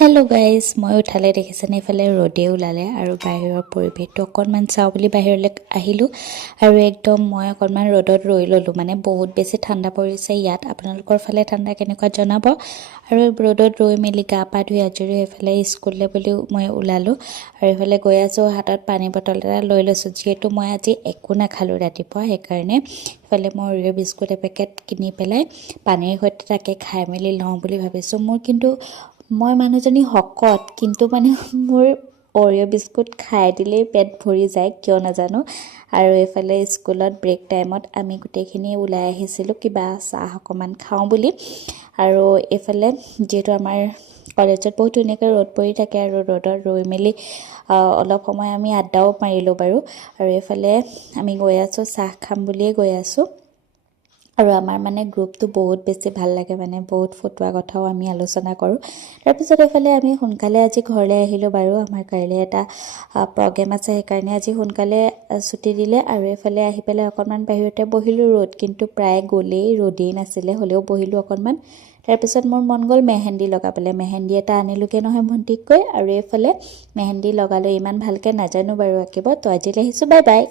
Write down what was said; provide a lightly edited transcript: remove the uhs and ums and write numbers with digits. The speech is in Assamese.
হেল্ল' গাইজ, মই উঠালে দেখিছেনে এইফালে ৰ'দে ওলালে আৰু বাহিৰৰ পৰিৱেশটো অকণমান চাওঁ বুলি বাহিৰলৈ আহিলোঁ আৰু একদম মই অকণমান ৰ'দত ৰৈ ল'লোঁ। মানে বহুত বেছি ঠাণ্ডা পৰিছে ইয়াত। আপোনালোকৰ ফালে ঠাণ্ডা কেনেকুৱা জনাব। আৰু ৰ'দত ৰৈ মেলি গা পা ধুই আজৰি এইফালে স্কুললৈ বুলিও মই ওলালোঁ আৰু এইফালে গৈ আছোঁ। হাতত পানী বটল এটা লৈ লৈছোঁ, যিহেতু মই আজি একো নাখালোঁ ৰাতিপুৱা। সেইকাৰণে এইফালে মই অৰিঅ' বিস্কুট এপেকেট কিনি পেলাই পানীৰ সৈতে তাকে খাই মেলি লওঁ বুলি ভাবিছোঁ। মই মানুহজনী শকত, কিন্তু মানে মোৰ অৰিঅ' বিস্কুট খাই দিলেই পেট ভৰি যায়, কিয় নাজানো। আৰু এইফালে স্কুলত ব্ৰেক টাইমত আমি গোটেইখিনি ওলাই আহিছিলোঁ কিবা চাহ অকণমান খাওঁ বুলি। আৰু এইফালে যিহেতু আমাৰ কলেজত বহুত ধুনীয়াকৈ ৰ'দ পৰি থাকে আৰু ৰ'দত ৰৈ মেলি অলপ সময় আমি আড্ডাও মাৰিলোঁ বাৰু। আৰু এইফালে আমি গৈ আছোঁ, চাহ খাম বুলিয়ে গৈ আছোঁ। আৰু আমাৰ মানে গ্ৰুপটো বহুত বেছি ভাল লাগে, মানে বহুত ফটোৱা কথাও আমি আলোচনা কৰোঁ। তাৰপিছত এইফালে আমি সোনকালে আজি ঘৰলৈ আহিলোঁ বাৰু। আমাৰ কাইলৈ এটা প্ৰগ্ৰেম আছে, সেইকাৰণে আজি সোনকালে ছুটি দিলে। আৰু এইফালে আহি পেলাই অকণমান বাহিৰতে বহিলোঁ। ৰ'দ কিন্তু প্ৰায় গ'লেই, ৰ'দেই নাছিলে, হ'লেও বহিলোঁ অকণমান। তাৰপিছত মোৰ মন গ'ল মেহেন্দি লগাবলৈ। মেহেন্দি এটা আনিলোগৈ নহয় ভণ্টিক কৈ, আৰু এইফালে মেহেন্দি লগালোঁ। ইমান ভালকৈ নাজানো বাৰু আঁকিব। তো আজিলৈ আহিছোঁ, বাই বাই।